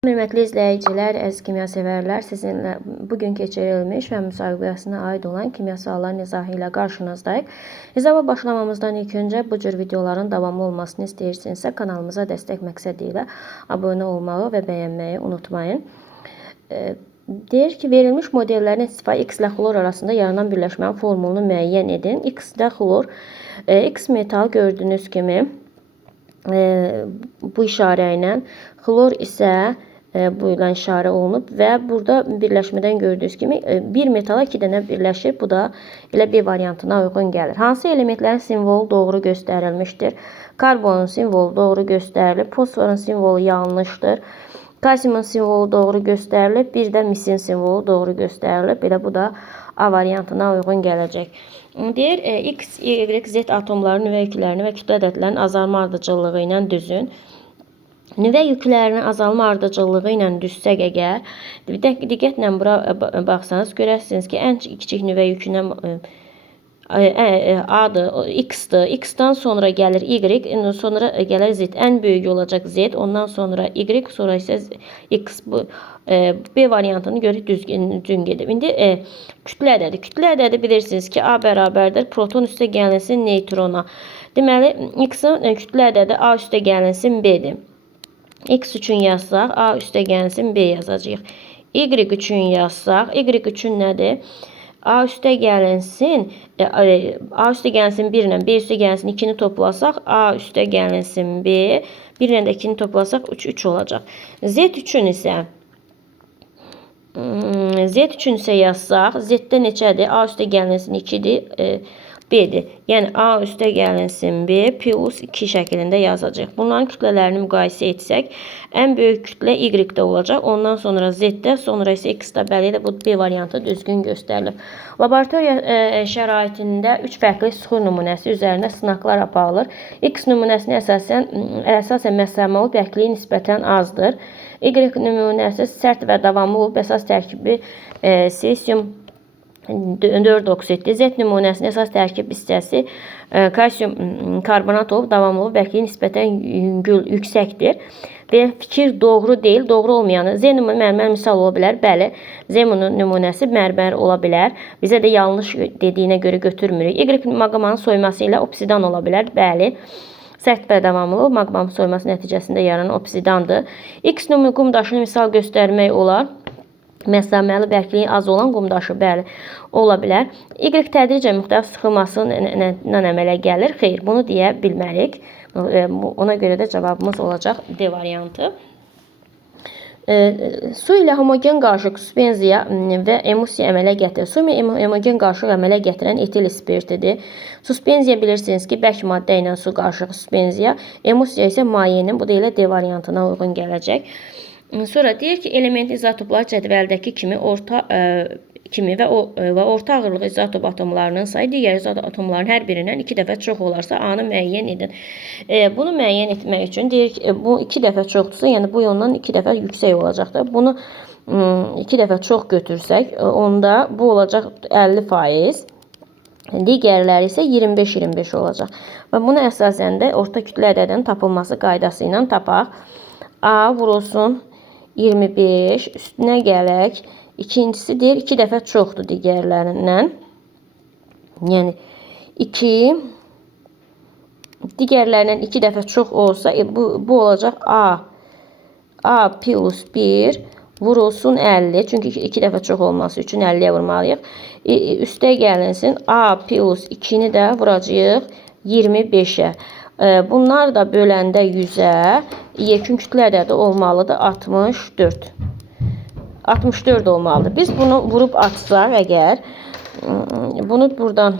Hörmətli izləyicilər, əziz kimyasevərlər, sizinlə bugün keçirilmiş və müsabiqəsinə aid olan kimyasallar nizahı ilə qarşınızdayıq. Nizama başlamamızdan ilk öncə bu cür videoların davamlı olmasını istəyirsinizsə, kanalımıza dəstək məqsədi ilə abunə olmağı və bəyənməyi unutmayın. Deyir ki, verilmiş modellərin istifə X ilə xlor arasında yaranan birləşmənin formulunu müəyyən edin. X-də xlor, X metal gördüyünüz kimi bu işarə ilə, xlor isə bu ilə işarə olunub və burada birləşmədən gördüyünüz kimi bir metala 2 dənə birləşir. Bu da elə B variantına uyğun gəlir. Hansı elementlərin simvolu doğru göstərilmişdir? Karbonun simvolu doğru göstərilib, fosforun simvolu yanlışdır. Kalsiumun simvolu doğru göstərilib, bir də misin simvolu doğru göstərilib. Belə bu da A variantına uyğun gələcək. Deyir, X, Y, Z atomlarının nüvə yüklərini və kütlə ədədlərinin azalma ardıcıllığı ilə düzün. Nüvə yüklərinin azalma ardıcıllığı ilə düzsək əgər, diqqətlə bura baxsanız görərsiniz ki, ən kiçik nüvə yükünə A'dır, X'dir. X'dan sonra gəlir Y, sonra gəlir Z. Ən böyük olacaq Z, ondan sonra Y, sonra isə X. Bu B variantını görək düzgün gedib. İndi kütlə ədədi. Kütlə ədədi bilirsiniz ki, A bərabərdir proton üstə gəlinsin neytrona. Deməli, X'in kütlə ədədi A üstə gəlinsin B'dir. X üçün yazsaq, A üstə gəlsin B yazacağıq. Y üçün yazsaq, Y üçün nədir? A üstə gəlinsin, A üstə gəlinsin 1 ilə, B üstə gəlinsin 2-ni toplasaq, A üstə gəlinsin B, 1 ilə də 2-ni toplasaq 3 olacaq. Z üçün isə yazsaq, Z-də neçədir? A üstə gəlinsin 2-dir, B-dir. Yəni A üstə gəlinsin B plus 2 şəklində yazacaq. Bunların kütlələrini müqayisə etsək, ən böyük kütlə Y-də olacaq. Ondan sonra Z-də, sonra isə X-də. Bəli, bu B variantı düzgün göstərilib. Laboratoriya şəraitində 3 fərqli süxur nümunəsi üzərində sınaqlar aparılır. X nümunəsinə əsasən məsləhəməli bərkliyi nisbətən azdır. Y nümunəsi sərt və davamlı olub, əsas tərkibi sesium 4 oksiddir. Z nümunəsinin əsas tərkib hissəsi kalsium karbonat olub, davamlı olub, bərkliyi nisbətən yüksəkdir. Və fikir doğru deyil, doğru olmayanı. Z mərmər misal ola bilər. Bəli, Z nümunəsi mərmər ola bilər. Bizə də yanlış dediyinə görə götürmürük. Y maqmanın soyması ilə obsidan ola bilər. Bəli. Sərt və davamlı maqmanın soyması nəticəsində yaranan obsidandır. X qum daşını misal göstərmək olar. Məsləhəməli bərkliyi az olan qum daşı, bəli, ola bilər. Y tədricən müxtəlif sıxılması ilə əmələ gəlir. Xeyr, bunu deyə bilmərik. Ona görə də cavabımız olacaq D variantı. Su ilə homogen qarışıq suspenziya və emulsiya əmələ gətirir. Su ilə homogen qarışıq əmələ gətirən etil spirtidir. Suspenziya bilirsiniz ki, bərk maddə ilə su qarışıq suspenziya. Emulsiya isə mayenin, bu da elə D variantına uyğun gələcək. Sonra deyir ki, element izotoplar cədvəldəki kimi orta ağırlıq izotop atomlarının sayı digər izotop atomların hər birindən 2 dəfə çox olarsa A-nı müəyyən edin. Bunu müəyyən etmək üçün deyir ki, bu 2 dəfə çoxdursa, yəni bu ondan 2 dəfə yüksək olacaqdır. Bunu 2 dəfə çox götürsək, onda bu olacaq 50%. Digərləri isə 25-25 olacaq. Və bunu əsasən də orta kütlə ədədinin tapılması qaydası ilə tapaq. A vurulsun 25, üstünə gələk. İkincisi deyir, 2 dəfə çoxdur digərlərindən. Yəni 2, digərlərindən 2 dəfə çox olsa, bu olacaq A plus 1 vurulsun 50. Çünki 2 dəfə çox olması üçün 50-yə vurmalıyıq. Üstə gəlinsin A plus 2-ni də vuracağıq 25-ə. Bunlar da böləndə 100-ə, yekun kütlə ədədi olmalıdır 64. 64 olmalıdır. Biz bunu vurub atsaq əgər, bunu buradan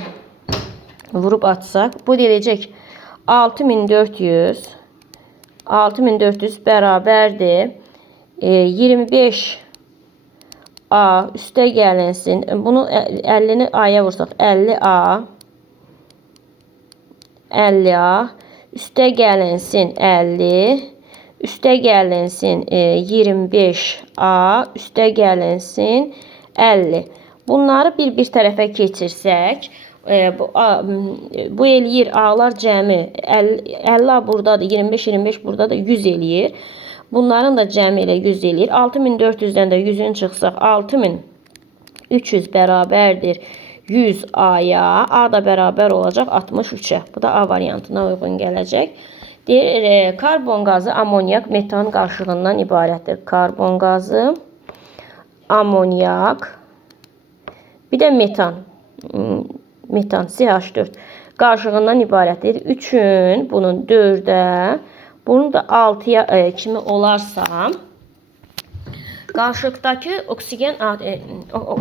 vurub atsaq, bu deyəcək 6400. 6400 bərabərdir 25 A üstə gəlinsin. Bunu 50-ni A-ya vursaq 50A 50A üstə gəlinsin 50, üstə gəlinsin 25A, üstə gəlinsin 50. Bunları bir tərəfə keçirsək, bu eləyir A-lar cəmi 50A buradadır, 25-25 buradadır, 100 eləyir. Bunların da cəmi ilə 100 eləyir. 6400-dən də 100-ün çıxsaq 6300 bərabərdir 100 A'ya. A da bərabər olacaq 63-ə. Bu da A variantına uyğun gələcək. Deyir, karbon qazı, amonyak, metan qarışığından ibarətdir. Karbon qazı, amonyak, bir də metan. Metan CH4 qarışığından ibarətdir. 3-ün bunun 4-ə, bunun da 6-ya kimi olarsa, qarışıqdakı oksigen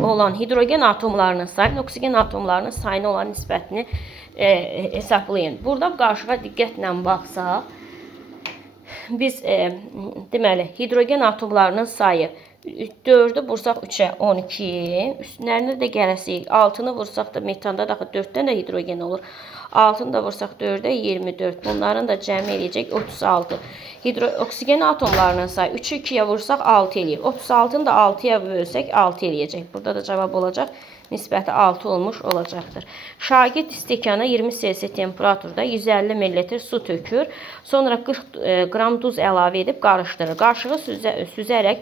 olan hidrogen atomlarının sayını, oksigen atomlarının sayına olan nisbətini hesablayın. Burada qarışığa diqqətlə baxsaq, biz deməli hidrogen atomlarının sayı 4'ü vursaq 3'ə 12, üstünlərində də gələsik 6'nı vursaq da metanda da 4'dən də hidrogen olur. 6'nı da vursaq 4'ə 24. Bunların da cəmi eləyəcək 36. Oksigen atomlarının sayı 3'ü 2'yə vursaq 6 eləyir. 36'nı da 6'ya bölsək 6 eləyəcək. Burada da cavab olacaq. Nisbəti 6 olmuş olacaqdır. Şagird stəkana 20 cc temperaturda 150 ml su tökür. Sonra 40 qram duz əlavə edib qarışdırır. Qarışığı süzərək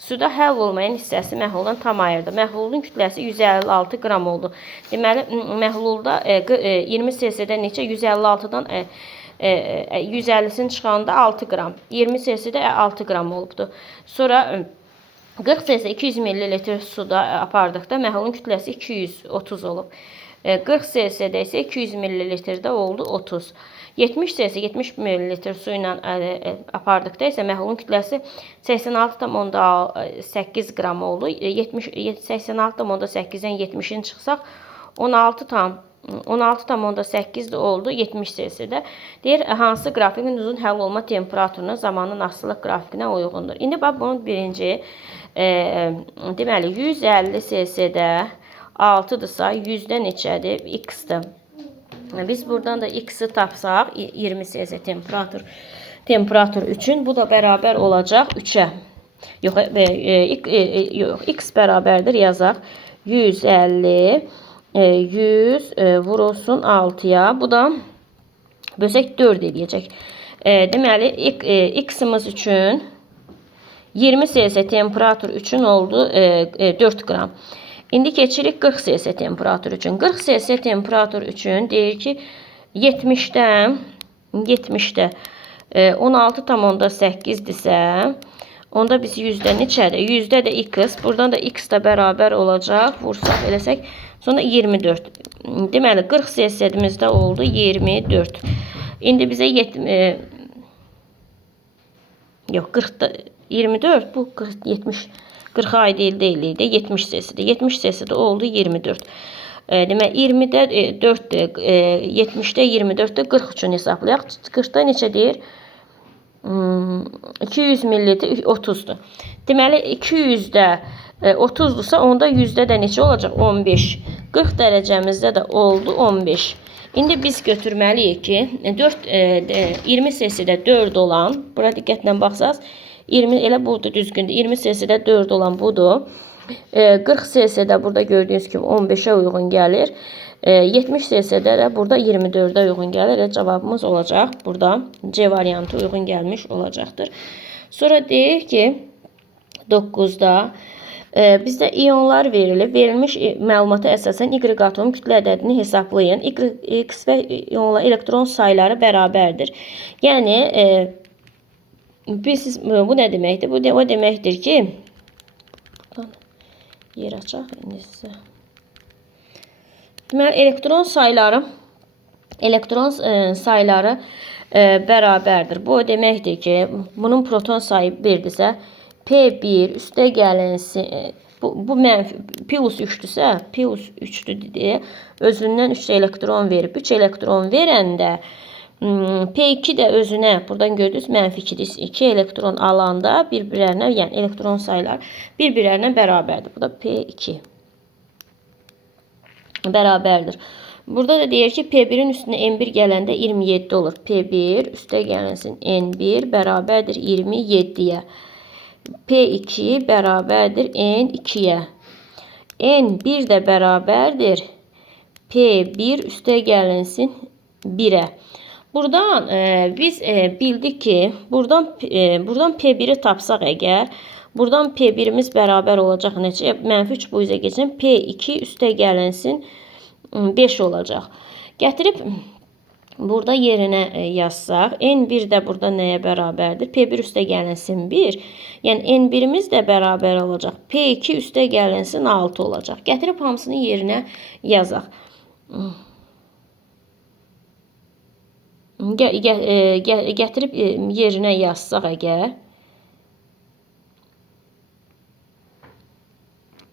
suda həll olmayan hissəsi məhluldan tam ayırdı. Məhlulun kütləsi 156 qram oldu. Deməli, məhlulda 20 cc-də neçə? 156-dan 150'sini çıxanda 6 qram. 20 cc-də 6 qram olubdu. Sonra 40 cc 200 ml suda apardıqda məhlulun kütləsi 230 olub. 40 cc-də isə 200 ml-də oldu 30. 70 cc 70 ml su ilə apardıqda isə məhlulun kütləsi 86,8 qram oldu. 86,8-dən 70'in çıxsaq 16,8 oldu 70 cc-də. Deyir, hansı qrafikin duzun həll olma temperaturuna zamanın asılılıq grafikinə uyğundur. İndi bax bunun birinci deməli 150 cc-də 6-dırsa 100-də neçədir? X-dir. Biz buradan da X-i tapsaq 20 cc temperatur üçün bu da bərabər olacaq 3-ə. Yox, X bərabərdir yazaq. 150 100 vurulsun 6'ya. Bu da bölsək 4 eləyəcək. Deməli X-imiz üçün 20 cc temperatur üçün oldu 4 qram. İndi keçirik 40 cc temperatur üçün. 40 cc temperatur üçün deyir ki 70'də 16,8-dirsə, onda biz 100-də neçədir? 100-də də X, buradan da X də bərabər olacaq. Vursaq eləsək, sonra 24. Deməli 40 cc-imizdə oldu 24. İndi bizə 24 bu 70 40 ay deyildi 70 cc-də. 70 cc-də oldu 24. Demək 20-də 4-dür, 70-də 24-də 40 üçün hesablayaq. 40-da neçə deyir? 200 ml 30'dur. Deməli 200-də 30'dursa onda 100-də də neçə olacaq? 15. 40 dərəcəmizdə də oldu 15. İndi biz götürməliyik ki 20 cc-də 4 olan, bura diqqətlə baxsaq 20 elə budur düzgündür. 20 cc-də 4 olan budur. 40 cc-də burada gördüyünüz kimi 15'ə uyğun gəlir. 70 cc-də də burada 24'ə uyğun gəlir. Cavabımız olacaq. Burada C variantı uyğun gəlmiş olacaqdır. Sonra deyir ki 9'da bizdə iyonlar verilir. Verilmiş məlumata əsasən Y atomun kütlə ədədini hesablayın. X və iyonlar elektron sayları bərabərdir. Yəni bu nə deməkdir? Bu o deməkdir ki yer açaq indi sizə. Deməli elektron sayları bərabərdir. Bu o deməkdir ki, bunun proton sayı 1-dirsə, P1 üstə gəlinsin, bu mənfi plus 3-dürsə, plus 3-dür deyə özündən 3 elektron verib. 3 elektron verəndə P2 də özünə, buradan gördünüz, mənfi 2 elektron alanda bir-birlərinə, yəni elektron sayılar bir-birlərinə bərabərdir. Bu da P2 bərabərdir. Burada da deyir ki, P1'in üstünə N1 gələndə 27 olur. P1 üstə gəlinsin N1 bərabərdir 27'yə. P2 bərabərdir N2'yə. N1 də bərabərdir P1 üstə gəlinsin 1'ə. Buradan biz bildik ki buradan P1'i tapsaq əgər, buradan P1'imiz bərabər olacaq neçə? -3 bu üzə keçən P2 üstə gəlinsin 5 olacaq. Gətirib burada yerinə yazsaq, N1 də burada nəyə bərabərdir? P1 üstə gəlinsin 1. Yəni N1'imiz də bərabər olacaq. P2 üstə gəlinsin 6 olacaq. Gətirib hamısını yerinə yazaq. Gətirib yerinə yazsaq əgər,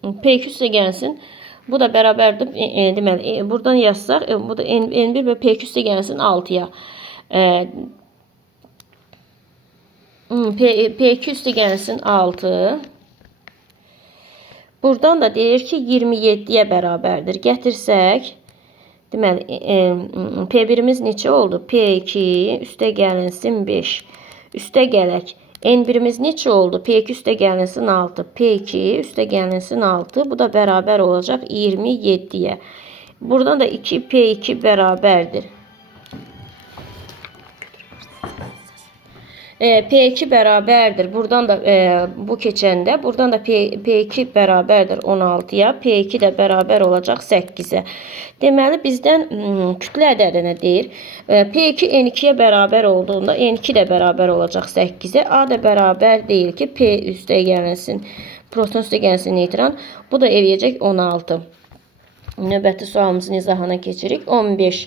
P2 üstə gəlsin, bu da bərabərdir. Deməli, buradan yazsaq, bu da N1 və P2 üstə gəlsin 6-ya. P2 üstə gəlsin 6. Buradan da deyir ki, 27-yə bərabərdir. Gətirsək, deməli, P1'imiz neçə oldu? P2 üstə gəlinsin 5. Üstə gələk. N1'imiz neçə oldu? P2 üstə gəlinsin 6. P2 üstə gəlinsin 6. Bu da bərabər olacaq 27-yə. Buradan da 2P2 bərabərdir. P2 bərabərdir. Buradan da bu keçəndə, buradan da P2 bərabərdir 16-ya. P2 də bərabər olacaq 8-ə. Deməli, bizdən kütlə ədədini deyir. P2 N2-yə bərabər olduğunda N2 də bərabər olacaq 8-ə. A da bərabər deyil ki, P üstə gəlinsin, proton üstə gəlinsin neutron. Bu da eləyəcək 16. Növbəti sualımızın izahına keçirik. 15.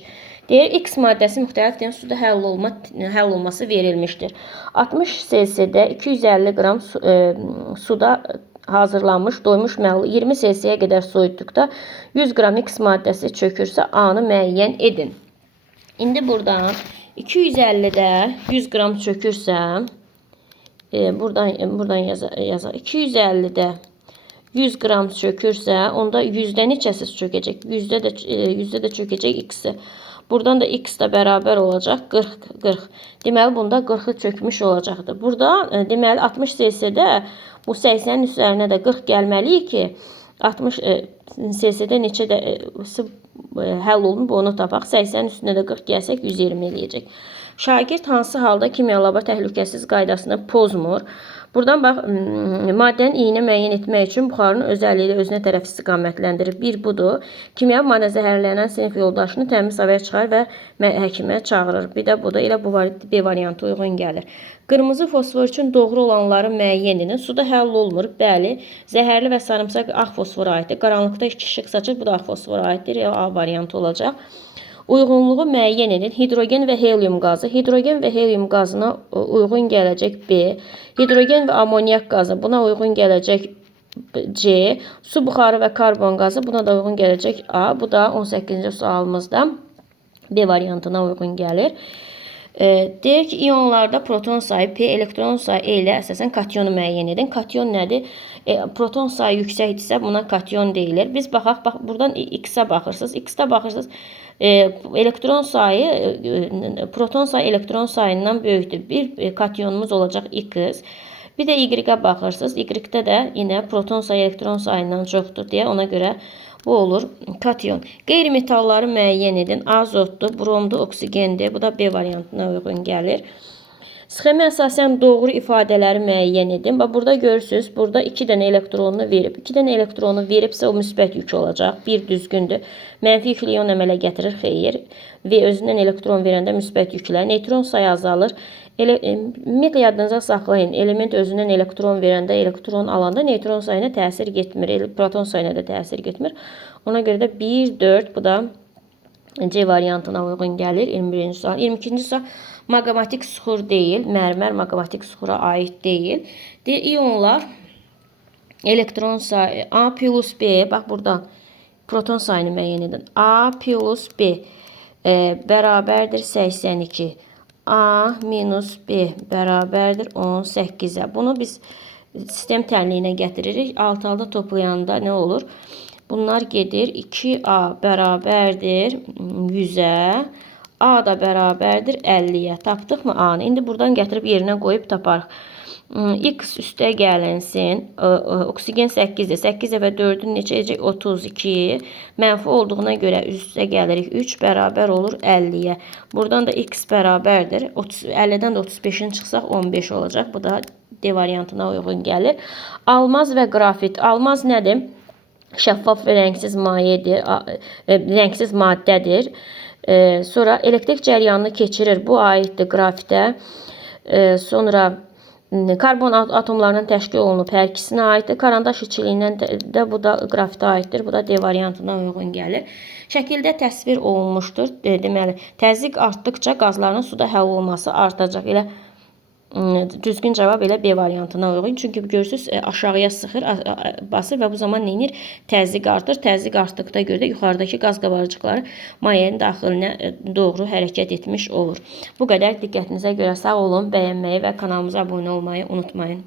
Deyir, X maddəsi müxtəlif suda həll olması verilmişdir. 60 cc-də 250 qram suda hazırlanmış doymuş məhlul 20 cc-yə qədər soyutduqda 100 qram X maddəsi çökürsə A-nı müəyyən edin. İndi buradan 250-də 100 qram çökürsə, buradan yazaq. 250-də 100 qram çökürsə, onda 100-də neçəsiz çökəcək? 100-də də çökəcək X-i. Buradan da X da bərabər olacaq 40. Deməli, bunda 40'ı çökmüş olacaqdır. Burada deməli 60 cc-də bu 80'in üzərinə də 40 gəlməliyik ki, 60 cc-də neçə də həll olunub onu tapaq. 80'in üstünə də 40 gəlsək 120 eləyəcək. Şagird hansı halda kimya labor təhlükəsiz qaydasını pozmur? Buradan bax, maddənin iyini müəyyən etmək üçün buxarın özəlliyi ilə özünə tərəf istiqamətləndirir. Bir budur. Kimya maddə zəhərlənən sinif yoldaşını təmiz havaya çıxar və həkimə çağırır. Bir də bu da elə bu B variantı uyğun gəlir. Qırmızı fosfor üçün doğru olanları müəyyən edin. Suda həll olmur. Bəli, zəhərli və sarımsaq ağ fosfora aiddir. Qaranlıqda işıq saçır. Bu da ağ fosfora aiddir. A variantı olacaq. Uyğunluğu müəyyən edin. Hidrogen və helium qazı. Hidrogen və helium qazına uyğun gələcək B. Hidrogen və amoniak qazı. Buna uyğun gələcək C. Su buxarı və karbon qazı. Buna da uyğun gələcək A. Bu da 18-ci sualımızda B variantına uyğun gəlir. Deyir ki, iyonlarda proton sayı P, elektron sayı E ilə əsasən katyonu müəyyən edin. Katyon nədir? Proton sayı yüksəkdirsə buna katyon deyilir. Biz baxaq, buradan X-ə baxırsınız. X-də baxırsınız. Elektron sayı, proton sayı elektron sayından böyükdür. Bir katyonumuz olacaq X. Bir də Y-ə baxırsınız. Y-də də yine proton sayı elektron sayından çoxdur deyə ona görə bu olur katyon. Qeyri-metalları müəyyən edin. Azotdur, bromdur, oksigendir. Bu da B variantına uyğun gəlir. Sxemə əsasən doğru ifadələri müəyyən edin. Bax, burada görürsünüz, burada 2 dənə elektronunu verib. 2 dənə elektronu veribsə o müsbət yük olacaq. Bir düzgündür. Mənfi yüklə iyon əmələ gətirir, xeyir. Və özündən elektron verəndə müsbət yüklər. Neytron sayı azalır. Ümumiyyətlə yadınıza saxlayın. Element özündən elektron verəndə, elektron alanda neytron sayına təsir getmir. Proton sayına da təsir getmir. Ona görə də 1, 4, bu da C variantına uyğun gəlir. 21-ci sual. 22-ci sual. Maqmatik suxur deyil. Mərmər maqmatik suxura aid deyil. İyonlar elektron sayı A plus B. Bax, burada proton sayını müəyyən edin. A plus B bərabərdir 82. A minus B bərabərdir 18'ə. Bunu biz sistem tənliyinə gətiririk. Alt-alda toplayanda nə olur? Bunlar gedir. 2A bərabərdir 100'ə. A da bərabərdir 50-yə. Tapdıqmı A-nı? İndi buradan gətirib yerinə qoyub taparıq. X üstə gəlinsin. Oksigen 8-dir. 8 və 4-ün neçə edəcək? 32. Mənfi olduğuna görə üstə gəlirik. 3 bərabər olur 50-yə. Buradan da X bərabərdir. 50-dən də 35-in çıxsaq 15 olacaq. Bu da D variantına uyğun gəlir. Almaz və qrafit. Almaz nədir? Şəffaf və rəngsiz mayedir, rəngsiz maddədir. Sonra elektrik cəryanını keçirir. Bu aiddir qrafitə. Sonra karbon atomlarının təşkil olunub hər ikisinə aiddir. Karandaş içiliyindən də bu da qrafitə aiddir. Bu da D variantına uyğun gəlir. Şəkildə təsvir olunmuşdur. Deməli, təzyiq artdıqca qazların suda həll olması artacaq. Elə düzgün cavab elə B variantına uyğun. Çünki görürsünüz aşağıya sıxır, basır və bu zaman nə edir? Təzyiq artır. Təzyiq artdıqda görə də yuxarıdakı qaz qabarcıqları mayenin daxilinə doğru hərəkət etmiş olur. Bu qədər. Diqqətinizə görə sağ olun. Bəyənməyi və kanalımıza abunə olmayı unutmayın.